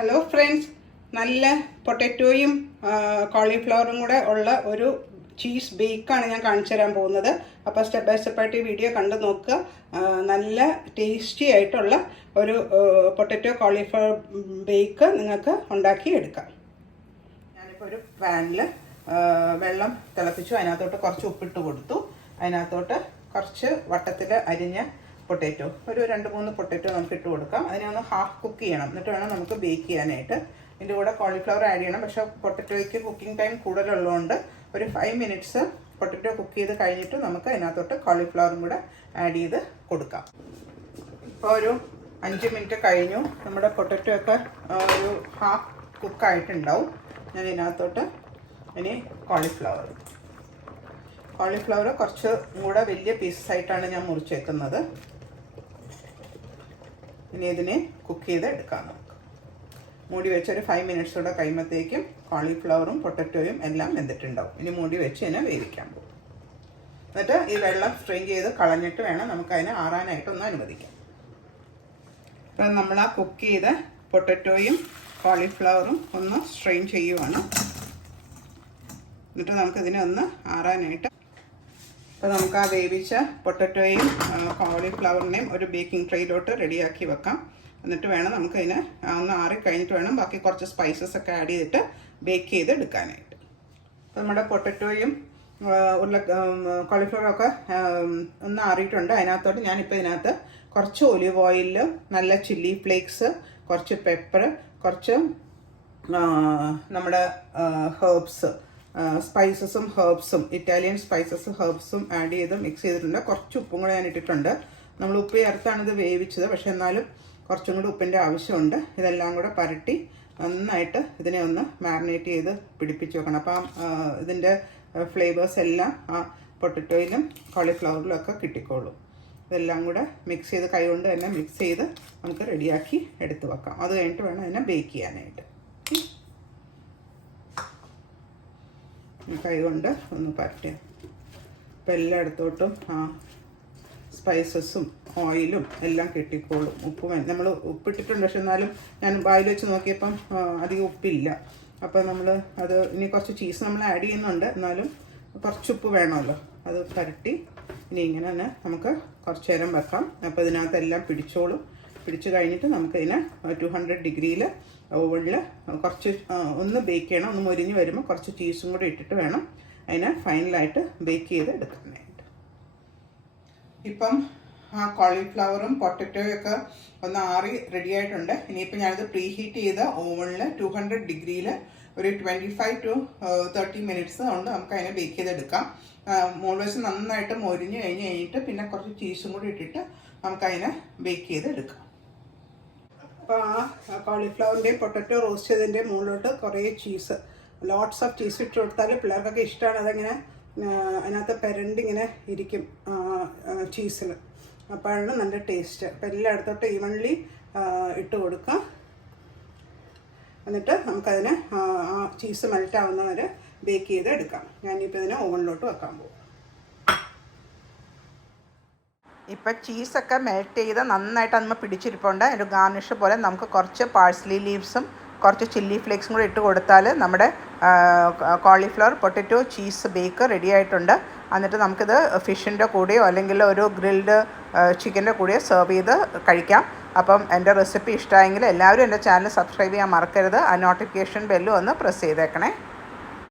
Hello friends, നല്ല പൊട്ടറ്റോയും കോളിഫ്ലവറും കൂടെ ഉള്ള ഒരു ചീസ് ബേക്കാണ് ഞാൻ കാണിച്ചു തരാൻ പോകുന്നത്. അപ്പോൾ സ്റ്റെപ്പ് ബൈ സ്റ്റെപ്പായിട്ട് ഈ വീഡിയോ കണ്ടു നോക്കുക. നല്ല ടേസ്റ്റി ആയിട്ടുള്ള ഒരു പൊട്ടറ്റോ കോളിഫ്ലവർ ബേക്ക് നിങ്ങൾക്ക് ഉണ്ടാക്കി എടുക്കാം. ഞാനിപ്പോൾ ഒരു പാനിൽ വെള്ളം തിളപ്പിച്ചു, അതിനകത്തോട്ട് കുറച്ച് ഉപ്പിട്ട് കൊടുത്തു. അതിനകത്തോട്ട് കുറച്ച് വട്ടത്തിൽ അരിഞ്ഞ പൊട്ടറ്റോ, ഒരു 2-3 പൊട്ടറ്റോ നമുക്ക് ഇട്ട് കൊടുക്കാം. അതിനെ ഒന്ന് ഹാഫ് കുക്ക് ചെയ്യണം, എന്നിട്ട് വേണം നമുക്ക് ബേക്ക് ചെയ്യാനായിട്ട്. ഇതിൻ്റെ കൂടെ കോളിഫ്ലവർ ആഡ് ചെയ്യണം. പക്ഷേ പൊട്ടറ്റോയ്ക്ക് കുക്കിംഗ് ടൈം കൂടുതലുള്ളതുകൊണ്ട് ഒരു 5 മിനിറ്റ്സ് പൊട്ടറ്റോ കുക്ക് ചെയ്ത് കഴിഞ്ഞിട്ട് നമുക്ക് അതിനകത്തോട്ട് കോളിഫ്ലവറും കൂടെ ആഡ് ചെയ്ത് കൊടുക്കാം. ഇപ്പോൾ ഒരു 5 മിനിറ്റ് കഴിഞ്ഞു. നമ്മുടെ പൊട്ടറ്റോ ഒക്കെ ഒരു ഹാഫ് കുക്കായിട്ടുണ്ടാവും. ഞാൻ ഇതിനകത്തോട്ട് ഇനി കോളിഫ്ലവർ കുറച്ച് കൂടെ വലിയ പീസസായിട്ടാണ് ഞാൻ മുറിച്ചേക്കുന്നത്. ഇനി ഇതിനെ കുക്ക് ചെയ്ത് എടുക്കാം. നമുക്ക് മൂടി വെച്ചൊരു 5 മിനിറ്റ്സ് കൂടെ കഴിയുമ്പോഴത്തേക്കും കോളിഫ്ലവറും പൊട്ടറ്റോയും എല്ലാം വെന്തിട്ടുണ്ടാവും. ഇനി മൂടി വെച്ച് ഇതിനെ വേവിക്കാൻ പോകും. എന്നിട്ട് ഈ വെള്ളം സ്ട്രെയിൻ ചെയ്ത് കളഞ്ഞിട്ട് വേണം നമുക്കതിനെ ആറാനായിട്ടൊന്ന് അനുവദിക്കാം. ഇപ്പം നമ്മൾ ആ കുക്ക് ചെയ്ത പൊട്ടറ്റോയും കോളിഫ്ലവറും ഒന്ന് സ്ട്രെയിൻ ചെയ്യുവാണ്. എന്നിട്ട് നമുക്കിതിനെ ഒന്ന് ആറാനായിട്ട്, അപ്പോൾ നമുക്ക് ആ വേവിച്ച പൊട്ടറ്റോയും കോളിഫ്ലവറിനെയും ഒരു ബേക്കിംഗ് ട്രേയിലോട്ട് റെഡിയാക്കി വെക്കാം. എന്നിട്ട് വേണം നമുക്കതിന് ഒന്ന് ആറിക്കഴിഞ്ഞിട്ട് വേണം ബാക്കി കുറച്ച് സ്പൈസസ് ഒക്കെ ആഡ് ചെയ്തിട്ട് ബേക്ക് ചെയ്ത് എടുക്കാനായിട്ട്. അപ്പോൾ നമ്മുടെ പൊട്ടറ്റോയും കോളിഫ്ലവറൊക്കെ ഒന്ന് ആറിയിട്ടുണ്ട്. അതിനകത്തോട്ട് ഞാനിപ്പോൾ ഇതിനകത്ത് കുറച്ച് ഒലിവ് ഓയിൽ, നല്ല ചില്ലി ഫ്ലേക്സ്, കുറച്ച് പെപ്പർ, കുറച്ച് നമ്മുടെ ഹെർബ്സ്, സ്പൈസസും ഹെർബ്സും, ഇറ്റാലിയൻ സ്പൈസസും ഹെർബ്സും ആഡ് ചെയ്ത് മിക്സ് ചെയ്തിട്ടുണ്ട്. കുറച്ച് ഉപ്പും കൂടെ ഞാൻ ഇട്ടിട്ടുണ്ട്. നമ്മൾ ഉപ്പ് ചേർത്താണ് ഇത് വേവിച്ചത്, പക്ഷേ എന്നാലും കുറച്ചും കൂടി ഉപ്പിൻ്റെ ആവശ്യമുണ്ട്. ഇതെല്ലാം കൂടെ പരട്ടി നന്നായിട്ട് ഇതിനെ ഒന്ന് മാരിനേറ്റ് ചെയ്ത് പിടിപ്പിച്ച് വെക്കണം. അപ്പം ഇതിൻ്റെ ഫ്ലേവേഴ്സ് എല്ലാം ആ പൊട്ടറ്റോയിലും കോളിഫ്ലവറിലും ഒക്കെ കിട്ടിക്കോളും. ഇതെല്ലാം കൂടെ മിക്സ് ചെയ്ത് കൈകൊണ്ട് തന്നെ മിക്സ് ചെയ്ത് നമുക്ക് റെഡിയാക്കി എടുത്ത് വെക്കാം. അത് കഴിഞ്ഞിട്ട് വേണം ഇതിനെ ബേക്ക് ചെയ്യാനായിട്ട്. കൈകൊണ്ട് ഒന്ന് പരട്ടുക. അപ്പം എല്ലായിടത്തോട്ടും ആ സ്പൈസസും ഓയിലും എല്ലാം കിട്ടിക്കോളും. ഉപ്പും നമ്മൾ ഉപ്പിട്ടിട്ടുണ്ട്, പക്ഷെ എന്നാലും ഞാൻ വായിൽ വെച്ച് നോക്കിയപ്പം അധികം ഉപ്പില്ല. അപ്പം നമ്മൾ അത് ഇനി കുറച്ച് ചീസ് നമ്മൾ ആഡ് ചെയ്യുന്നുണ്ട്, എന്നാലും കുറച്ച് ഉപ്പ് വേണമല്ലോ. അത് പരട്ടി ഇനി ഇങ്ങനെ തന്നെ നമുക്ക് കുറച്ച് നേരം വെക്കാം. അപ്പോൾ ഇതിനകത്ത് എല്ലാം പിടിച്ചോളും. പിടിച്ച് കഴിഞ്ഞിട്ട് നമുക്കിതിനെ 200 ഡിഗ്രിയിൽ ഓവനിൽ കുറച്ച് ഒന്ന് ബേക്ക് ചെയ്യണം. ഒന്ന് മൊരിഞ്ഞ് വരുമ്പോൾ കുറച്ച് ചീസും കൂടി ഇട്ടിട്ട് വേണം അതിനെ ഫൈനലായിട്ട് ബേക്ക് ചെയ്ത് എടുക്കാനായിട്ട്. ഇപ്പം ആ കോളിഫ്ലവറും പൊട്ടറ്റോയും ഒക്കെ ഒന്ന് ആറി റെഡി ആയിട്ടുണ്ട്. ഇനിയിപ്പോൾ ഞാനിത് പ്രീ ഹീറ്റ് ചെയ്ത് ഓവനിൽ 200 ഡിഗ്രിയിൽ ഒരു 25 to 30 മിനിറ്റ്സ് കൊണ്ട് നമുക്ക് അതിനെ ബേക്ക് ചെയ്തെടുക്കാം. മുകളിൽ വെച്ച് നന്നായിട്ട് മൊരിഞ്ഞ് കഴിഞ്ഞിട്ട് പിന്നെ കുറച്ച് ചീസും കൂടി ഇട്ടിട്ട് നമുക്കതിനെ ബേക്ക് ചെയ്തെടുക്കാം. അപ്പോൾ ആ കോളിഫ്ലവറിൻ്റെയും പൊട്ടറ്റോ റോസ്റ്റ് ചെയ്തതിൻ്റെ മുകളിലോട്ട് കുറേ ചീസ്, ലോട്ട്സ് ഓഫ് ചീസ് ഇട്ട് കൊടുത്താൽ പിള്ളേർക്കൊക്കെ ഇഷ്ടമാണ്. അതങ്ങനെ അതിനകത്ത് പെരണ്ടിങ്ങനെ ഇരിക്കും ചീസിൽ, അപ്പോഴാണ് നല്ല ടേസ്റ്റ്. അപ്പോൾ എല്ലായിടത്തോട്ട് ഈവൺലി ഇട്ട് കൊടുക്കാം. എന്നിട്ട് നമുക്കതിനെ ആ ചീസ് മെൽറ്റ് ആവുന്നവരെ ബേക്ക് ചെയ്ത് എടുക്കാം. ഞാനിപ്പോൾ ഇതിനെ ഓവനിലോട്ട് വെക്കാൻ പോകും. ഇപ്പം ചീസൊക്കെ മെൽറ്റ് ചെയ്ത് നന്നായിട്ട് അതിന്മേൽ പിടിച്ചിരിപ്പുണ്ട്. ഒരു ഗാർണിഷ് പോലെ നമുക്ക് കുറച്ച് പാഴ്സ്ലി ലീവ്സും കുറച്ച് ചില്ലി ഫ്ലേക്സും കൂടി ഇട്ട് കൊടുത്താൽ നമ്മുടെ cauliflower potato cheese bake ready ആയിട്ടുണ്ട്. എന്നിട്ട് നമുക്കിത് ഫിഷിൻ്റെ കൂടെയോ അല്ലെങ്കിൽ ഒരു ഗ്രിൽഡ് ചിക്കൻ്റെ കൂടെയോ സെർവ് ചെയ്ത് കഴിക്കാം. അപ്പം എൻ്റെ റെസിപ്പി ഇഷ്ടമായെങ്കിൽ എല്ലാവരും എൻ്റെ ചാനൽ സബ്സ്ക്രൈബ് ചെയ്യാൻ മറക്കരുത്. ആ നോട്ടിഫിക്കേഷൻ ബെല്ലും ഒന്ന് പ്രസ് ചെയ്തേക്കണേ.